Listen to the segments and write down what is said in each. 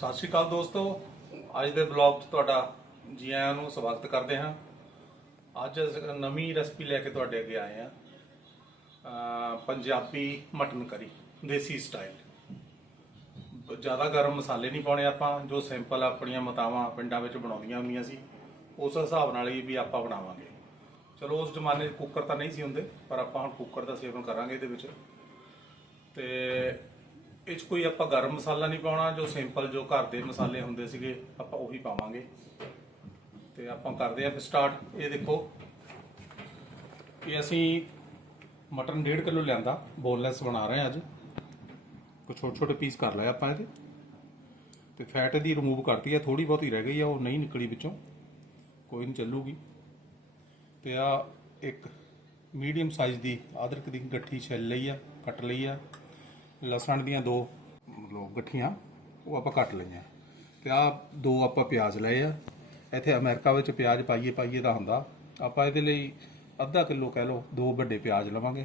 ਸਤਿ ਸ਼੍ਰੀ ਅਕਾਲ ਦੋਸਤੋ। ਅੱਜ ਦੇ ਬਲੌਗ 'ਚ ਤੁਹਾਡਾ ਜੀ ਆਇਆਂ ਨੂੰ ਸਵਾਗਤ ਕਰਦੇ ਹਾਂ। ਅੱਜ ਅਸੀਂ ਨਵੀਂ ਰੈਸਪੀ ਲੈ ਕੇ ਤੁਹਾਡੇ ਅੱਗੇ ਆਏ ਹਾਂ। ਪੰਜਾਬੀ ਮਟਨ ਕਰੀ ਦੇਸੀ ਸਟਾਈਲ ਜ਼ਿਆਦਾ ਗਰਮ ਮਸਾਲੇ ਨਹੀਂ ਪਾਉਣੇ ਆਪਾਂ, ਜੋ ਸਿੰਪਲ ਆਪਣੀਆਂ ਮਾਤਾਵਾਂ ਪਿੰਡਾਂ ਵਿੱਚ ਬਣਾਉਂਦੀਆਂ ਹੁੰਦੀਆਂ ਸੀ, ਉਸ ਹਿਸਾਬ ਨਾਲ ਹੀ ਵੀ ਆਪਾਂ ਬਣਾਵਾਂਗੇ। ਚਲੋ, ਉਸ ਜ਼ਮਾਨੇ 'ਚ ਕੁੱਕਰ ਤਾਂ ਨਹੀਂ ਸੀ ਹੁੰਦੇ, ਪਰ ਆਪਾਂ ਹੁਣ ਕੁੱਕਰ ਦਾ ਸੇਵਨ ਕਰਾਂਗੇ ਇਹਦੇ ਵਿੱਚ। ਤੇ ਇਹ 'ਚ ਕੋਈ ਆਪਾਂ ਗਰਮ ਮਸਾਲਾ ਨਹੀਂ ਪਾਉਣਾ, ਜੋ ਸਿੰਪਲ ਜੋ ਘਰ ਦੇ ਮਸਾਲੇ ਹੁੰਦੇ ਸੀਗੇ, ਆਪਾਂ ਉਹੀ ਪਾਵਾਂਗੇ। ਤੇ ਆਪਾਂ ਕਰਦੇ ਆਂ ਸਟਾਰਟ ਇਹ ਦੇਖੋ ਕਿ ਅਸੀਂ ਮਟਨ 1.5 ਕਿਲੋ ਲਿਆਂਦਾ, ਬੋਨਲੈਸ ਬਣਾ ਰਹੇ ਹਾਂ ਅੱਜ। ਕੁਝ ਛੋਟੇ ਛੋਟੇ ਪੀਸ ਕਰ ਲਏ ਆਪਾਂ ਇਹਦੇ। ਤੇ ਫੈਟ ਦੀ ਰਿਮੂਵ ਕਰਤੀ ਆ ਥੋੜੀ ਬਹੁਤੀ ਰਹਿ ਗਈ ਆ, ਉਹ ਨਹੀਂ ਨਿਕਲੀ ਵਿੱਚੋਂ। ਕੋਈ ਨਹੀਂ ਚੱਲੂਗੀ। ਤੇ ਆ ਇੱਕ ਮੀਡੀਅਮ ਸਾਈਜ਼ ਦੀ ਅਦਰਕ ਦੀ ਗੱਠੀ ਛਿੱਲ ਲਈ ਆ, ਕੱਟ ਲਈ ਆ। ਲਸਣ ਦੀਆਂ ਦੋ ਮਤਲਬ ਗੱਠੀਆਂ, ਉਹ ਆਪਾਂ ਕੱਟ ਲਈਆਂ। ਤੇ ਆ ਦੋ ਆਪਾਂ ਪਿਆਜ਼ ਲਏ ਆ। ਇੱਥੇ ਅਮਰੀਕਾ ਵਿੱਚ ਪਿਆਜ਼ ਪਾਈਏ ਪਾਈਏ ਦਾ ਹੁੰਦਾ। ਆਪਾਂ ਇਹਦੇ ਲਈ ਅੱਧਾ ਕਿਲੋ ਕਹਿ ਲਓ, ਦੋ ਵੱਡੇ ਪਿਆਜ਼ ਲਵਾਂਗੇ।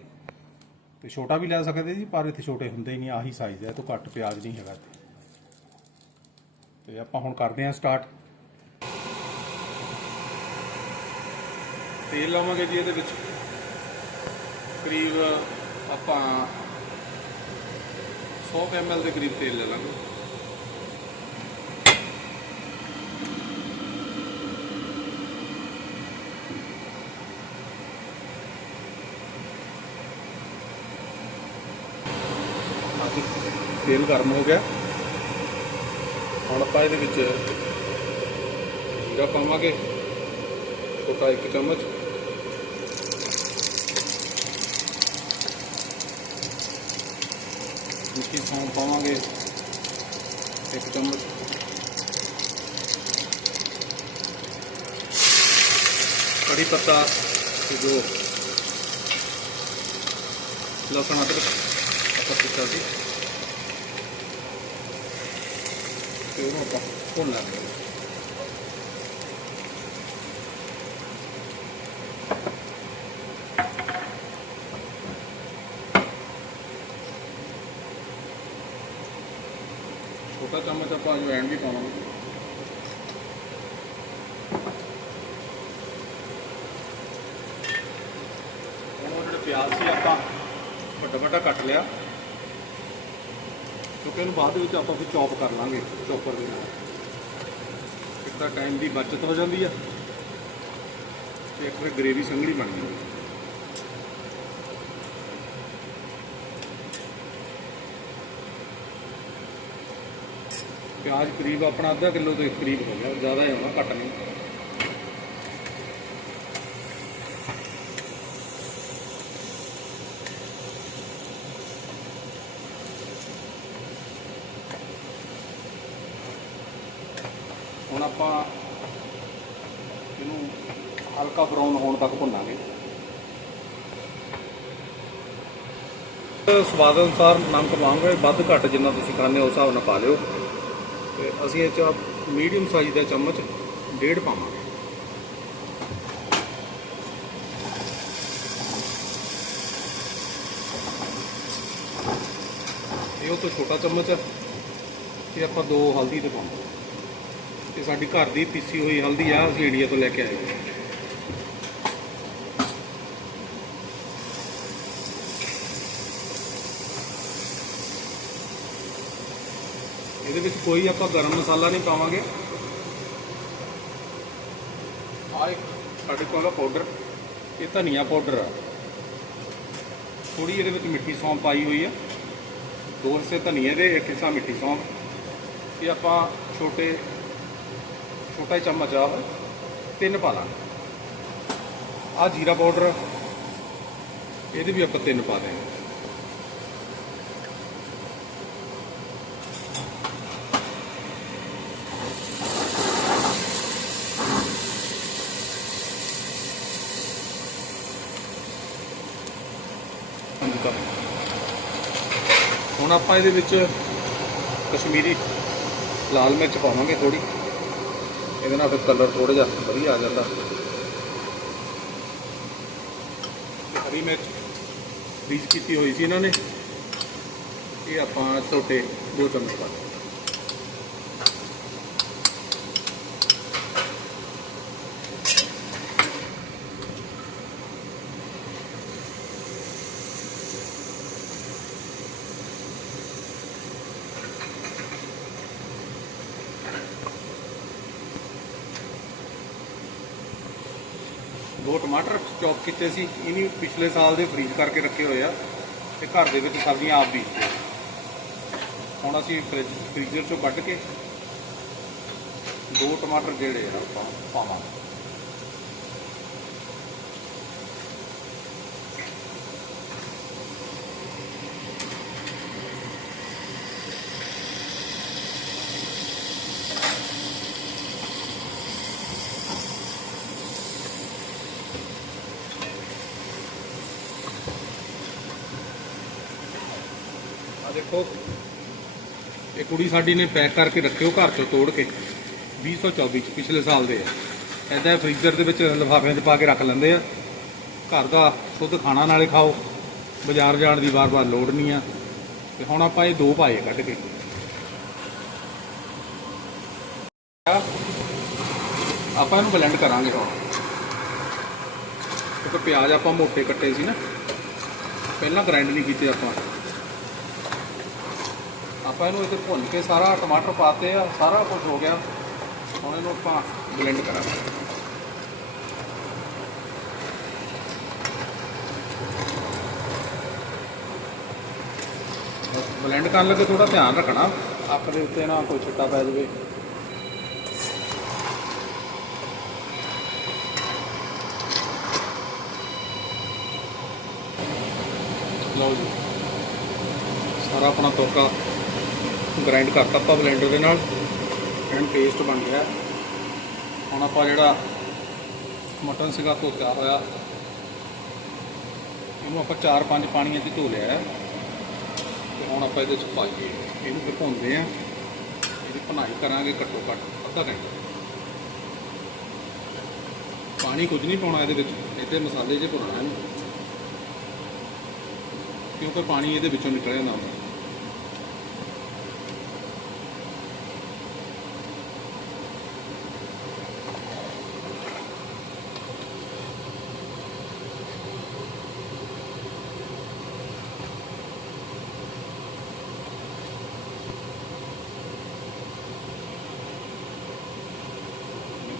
ਤੇ ਛੋਟਾ ਵੀ ਲੈ ਸਕਦੇ ਜੀ, ਪਰ ਇੱਥੇ ਛੋਟੇ ਹੁੰਦੇ ਹੀ ਨਹੀਂ, ਆਹੀ ਸਾਈਜ਼ ਹੈ ਇਹ ਤੋਂ ਘੱਟ ਪਿਆਜ਼ ਨਹੀਂ ਹੈਗਾ ਇੱਥੇ। ਤੇ ਆਪਾਂ ਹੁਣ ਕਰਦੇ ਹਾਂ ਸਟਾਰਟ ਤੇਲ ਲਾਵਾਂਗੇ ਜੀ ਇਹਦੇ ਵਿੱਚ। ਕਰੀਬ ਆਪਾਂ 100 ml ਦੇ ਕਰੀਬ ਤੇਲ ਲੈ ਲਾਂਗੇ। ਆਹ ਤੇਲ ਗਰਮ ਹੋ ਗਿਆ। ਹੁਣ ਆਪਾਂ ਇਹਦੇ ਵਿੱਚ ਜੀਰਾ ਪਾਵਾਂਗੇ, ਛੋਟਾ ਇੱਕ ਚਮਚ। ਮਿੱਠੀ ਸੌਂਫ ਪਾਵਾਂਗੇ। ਇੱਕ ਚਮਚ। ਕੜੀ ਪੱਤਾ ਤੇ ਜੋ ਲਸਣ ਅਦਰਕ ਆਪਾਂ ਕੀਤਾ ਸੀ। ਤੇ ਉਹਨੂੰ ਆਪਾਂ ਭੁੰਨ ਲਾਂਗੇ ਛੋਟਾ ਚਮਚ ਆਪਾਂ ਅਜਵਾਇਣ ਵੀ ਪਾਵਾਂਗੇ। ਹੁਣ ਜਿਹੜਾ ਪਿਆਜ਼ ਸੀ ਆਪਾਂ ਵੱਡਾ ਵੱਡਾ ਕੱਟ ਲਿਆ। ਕਿਉਂਕਿ ਇਹਨੂੰ ਬਾਅਦ ਵਿੱਚ ਆਪਾਂ ਫਿਰ ਚੌਪ ਕਰ ਲਾਂਗੇ ਚੌਪਰ ਦੇ ਨਾਲ। ਇੱਕ ਤਾਂ ਟਾਈਮ ਦੀ ਬਚਤ ਹੋ ਜਾਂਦੀ ਆ, ਤੇ ਇੱਕ ਫਿਰ ਗ੍ਰੇਵੀ ਸੰਘਣੀ ਬਣ ਜਾਂਦੀ ਹੈ ਪਿਆਜ਼ ਕਰੀਬ ਆਪਣਾ ਅੱਧਾ ਕਿਲੋ ਦੇ ਕਰੀਬ ਹੋ ਗਿਆ, ਜ਼ਿਆਦਾ ਹੀ ਹੋਣਾ, ਘੱਟ ਨਹੀਂ। ਹੁਣ ਆਪਾਂ ਇਹਨੂੰ ਹਲਕਾ ਬਰਾਊਨ ਹੋਣ ਤੱਕ ਭੁੰਨਾਂਗੇ। ਸਵਾਦ ਅਨੁਸਾਰ ਨਮਕ ਪਾਵਾਂਗੇ ਵੱਧ ਘੱਟ ਜਿੰਨਾ ਤੁਸੀਂ ਖਾਂਦੇ ਹੋ ਉਸ ਹਿਸਾਬ ਨਾਲ ਪਾ ਲਿਓ। ਅਸੀਂ ਇਹ ਚ ਮੀਡੀਅਮ ਸਾਈਜ਼ ਦਾ ਚਮਚ ਡੇਢ ਪਾਵਾਂਗੇ। ਇਹ ਉਹ ਤੋਂ ਛੋਟਾ ਚਮਚ ਹੈ ਤੇ ਆਪਾਂ ਦੋ ਹਲਦੀ 'ਤੇ ਪਾਵਾਂਗੇ। ਤੇ ਸਾਡੀ ਘਰ ਦੀ ਪੀਸੀ ਹੋਈ ਹਲਦੀ ਆ, ਅਸੀਂ ਇੰਡੀਆ ਤੋਂ ਲੈ ਕੇ ਆਏ। ਹਾਂ ਇਹਦੇ ਵਿੱਚ ਕੋਈ ਆਪਾਂ ਗਰਮ ਮਸਾਲਾ ਨਹੀਂ ਪਾਵਾਂਗੇ। ਆ ਇੱਕ ਸਾਡੇ ਕੋਲ ਪਾਊਡਰ ਇਹ ਧਨੀਆ ਪਾਊਡਰ ਆ। ਥੋੜੀ ਇਹਦੇ ਵਿੱਚ ਮਿੱਠੀ ਸੌਂਫ ਪਾਈ ਹੋਈ ਆ। ਦੋ ਹਿੱਸੇ ਧਨੀਏ ਦੇ, ਇੱਕ ਹਿੱਸਾ ਮਿੱਠੀ ਸੌਂਫ। ਇਹ ਆਪਾਂ ਛੋਟੇ, ਛੋਟਾ ਜਿਹਾ ਚਮਚ ਆ ਤਿੰਨ ਪਾ ਲਾਂਗੇ ਆ ਜੀਰਾ ਪਾਊਡਰ ਇਹਦੇ ਵੀ ਆਪਾਂ ਤਿੰਨ ਪਾ ਦੇਵਾਂਗੇ ਹੁਣ ਆਪਾਂ ਇਹਦੇ ਵਿੱਚ ਕਸ਼ਮੀਰੀ ਲਾਲ ਮਿਰਚ ਪਾਵਾਂਗੇ ਥੋੜੀ ਇਹਦੇ ਨਾਲ ਫਿਰ ਕਲਰ ਥੋੜਾ ਜਿਹਾ ਵਧੀਆ ਆ ਜਾਂਦਾ। ਹਰੀ ਮਿਰਚ ਬੀਜ ਕੀਤੀ ਹੋਈ ਸੀ ਇਹਨਾਂ ਨੇ। ਇਹ ਆਪਾਂ ਛੋਟੇ ਦੋ ਚਮਚ ਪਾ ਦਿਓ। ਦੋ ਟਮਾਟਰ ਚੌਪ ਕੀਤੇ ਸੀ ਇਹਨੀ ਪਿਛਲੇ ਸਾਲ ਦੇ ਫਰੀਜ਼ ਕਰਕੇ ਰੱਖੇ ਹੋਏ ਆ ਤੇ ਘਰ ਦੇ ਵਿੱਚ ਸਬਜ਼ੀਆਂ ਆਪ ਬੀਜਦੇ ਹੁਣ ਅਸੀਂ ਫ੍ਰਿਜ ਫ੍ਰੀਜ਼ਰ ਚੋਂ ਕੱਢ ਕੇ ਦੋ ਟਮਾਟਰ ਜਿਹੜੇ ਆ ਪਾਵਾਂਗੇ। ਦੇਖੋ, ਇਹ ਕੁੜੀ ਸਾਡੀ ਨੇ ਪੈਕ ਕਰਕੇ ਰੱਖਿਓ ਘਰ ਚੋਂ ਤੋੜ ਕੇ। 2024 ਚ ਪਿਛਲੇ ਸਾਲ ਦੇ ਆ। ਐਦਾਂ ਫ੍ਰੀਜ਼ਰ ਦੇ ਵਿੱਚ ਲਿਫਾਫਿਆਂ 'ਚ ਪਾ ਕੇ ਰੱਖ ਲੈਂਦੇ ਆ। ਘਰ ਦਾ ਸ਼ੁੱਧ ਖਾਣਾ ਨਾਲੇ ਖਾਓ। ਬਾਜ਼ਾਰ ਜਾਣ ਦੀ ਵਾਰ-ਵਾਰ ਲੋੜ ਨਹੀਂ ਆ। ਤੇ ਹੁਣ ਆਪਾਂ ਇਹ ਦੋ ਪਾਏ ਕੱਢ ਕੇ। ਆਪਾਂ ਇਹਨੂੰ ਬਲੈਂਡ ਕਰਾਂਗੇ ਹੁਣ। ਕਿਉਂਕਿ ਪਿਆਜ਼ ਆਪਾਂ ਮੋਟੇ ਕੱਟੇ ਸੀ ਨਾ। ਪਹਿਲਾਂ ਗ੍ਰਾਈਂਡ ਨਹੀਂ ਕੀਤੇ ਆਪਾਂ। ਆਪਾਂ ਇਹਨੂੰ ਇੱਥੇ ਭੁੰਨ ਕੇ ਸਾਰਾ ਟਮਾਟਰ ਪਾਤੇ ਆ, ਸਾਰਾ ਕੁਝ ਹੋ ਗਿਆ। ਹੁਣ ਇਹਨੂੰ ਆਪਾਂ ਬਲੈਂਡ ਕਰਾਂਗੇ। ਬਲੈਂਡ ਕਰਨ ਲੱਗੇ ਥੋੜਾ ਧਿਆਨ ਰੱਖਣਾ। ਅੱਖ ਦੇ ਉੱਤੇ ਨਾ ਕੋਈ ਛਿੱਟਾ ਪੈ ਜਾਵੇ। ਲਓ ਜੀ। ਸਾਰਾ ਆਪਣਾ ਤੋਕਾ ਗ੍ਰਾਈਂਡ ਕਰਤਾ ਆਪਾਂ ਬਲੈਂਡਰ ਦੇ ਨਾਲ। ਐਂਡ ਪੇਸਟ ਬਣ ਗਿਆ। ਹੁਣ ਆਪਾਂ ਜਿਹੜਾ ਮਟਨ ਸੀਗਾ ਧੋਤਾ ਹੋਇਆ। ਇਹਨੂੰ ਆਪਾਂ 4-5 ਪਾਣੀਆਂ 'ਚ ਧੋ ਲਿਆ ਹੈ। ਤੇ ਹੁਣ ਆਪਾਂ ਇਹਦੇ 'ਚ ਪਾਈਏ। ਇਹਨੂੰ ਫਿਰ ਭੁੰਨਦੇ ਆ ਇਹਦੀ ਭੁਨਾਈ ਕਰਾਂਗੇ ਘੱਟੋ ਘੱਟ ਅੱਧਾ ਘੰਟਾ। ਪਾਣੀ ਕੁਝ ਨਹੀਂ ਪਾਉਣਾ ਇਹਦੇ ਵਿੱਚ। ਇਹਦੇ ਮਸਾਲੇ 'ਚ ਭੁੰਨਣਾ ਇਹਨੂੰ ਕਿਉਂਕਿ ਪਾਣੀ ਇਹਦੇ ਵਿੱਚੋਂ ਨਿਕਲ ਜਾਂਦਾ ਹੁੰਦਾ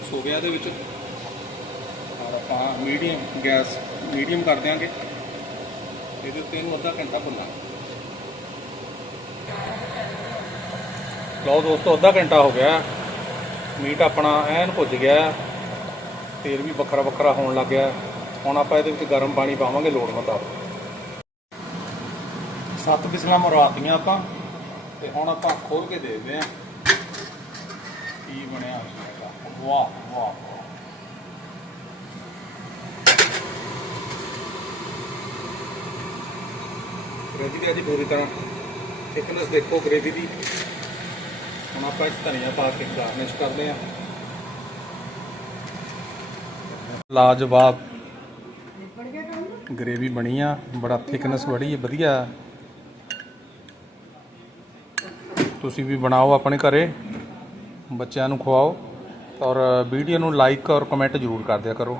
ਮਿਕਸ ਹੋ ਗਿਆ ਇਹਦੇ ਵਿੱਚ। ਔਰ ਆਪਾਂ ਮੀਡੀਅਮ ਗੈਸ, ਮੀਡੀਅਮ ਕਰ ਦਿਆਂਗੇ। ਇਹਦੇ ਉੱਤੇ ਇਹਨੂੰ ਅੱਧਾ ਘੰਟਾ ਭੁੰਨਾਂਗੇ। ਲਓ ਦੋਸਤੋ, ਅੱਧਾ ਘੰਟਾ ਹੋ ਗਿਆ। ਮੀਟ ਆਪਣਾ ਐਨ ਭੁੱਜ ਗਿਆ। ਤੇਲ ਵੀ ਵੱਖਰਾ ਵੱਖਰਾ ਹੋਣ ਲੱਗ ਗਿਆ। ਹੁਣ ਆਪਾਂ ਇਹਦੇ ਵਿੱਚ ਗਰਮ ਪਾਣੀ ਪਾਵਾਂਗੇ ਲੋੜ ਮੁਤਾਬਕ। ਸੱਤ ਬਿਸਲਾਂ ਮਰਵਾਤੀਆਂ ਆਪਾਂ। ਤੇ ਹੁਣ ਆਪਾਂ ਖੋਲ ਕੇ ਦੇਖਦੇ ਆਂ ਕੀ ਬਣਿਆ ਹੋਇਆ ਵਾਹ ਗ੍ਰੇਵੀ ਦੀ ਅੱਜ ਪੂਰੀ ਤਰ੍ਹਾਂ। ਥਿਕਨੈਸ ਦੇਖੋ ਗ੍ਰੇਵੀ ਦੀ। ਹੁਣ ਆਪਾਂ ਇਸ ਧਨੀਆ ਪਾ ਕੇ ਗਾਰਨਿਸ਼ ਕਰਦੇ ਆਂ ਲਾਜਵਾਬ। ਗ੍ਰੇਵੀ ਬਣੀ ਆ। ਬੜਾ ਥਿਕਨੈਸ ਬੜੀ ਹੈ ਵਧੀਆ। ਤੁਸੀਂ ਵੀ ਬਣਾਓ ਆਪਣੇ ਘਰੇ। ਬੱਚਿਆਂ ਨੂੰ ਖਵਾਓ। ਔਰ ਵੀਡੀਓ ਨੂੰ ਲਾਈਕ ਔਰ ਕਮੈਂਟ ਜ਼ਰੂਰ ਕਰ ਦਿਆ ਕਰੋ।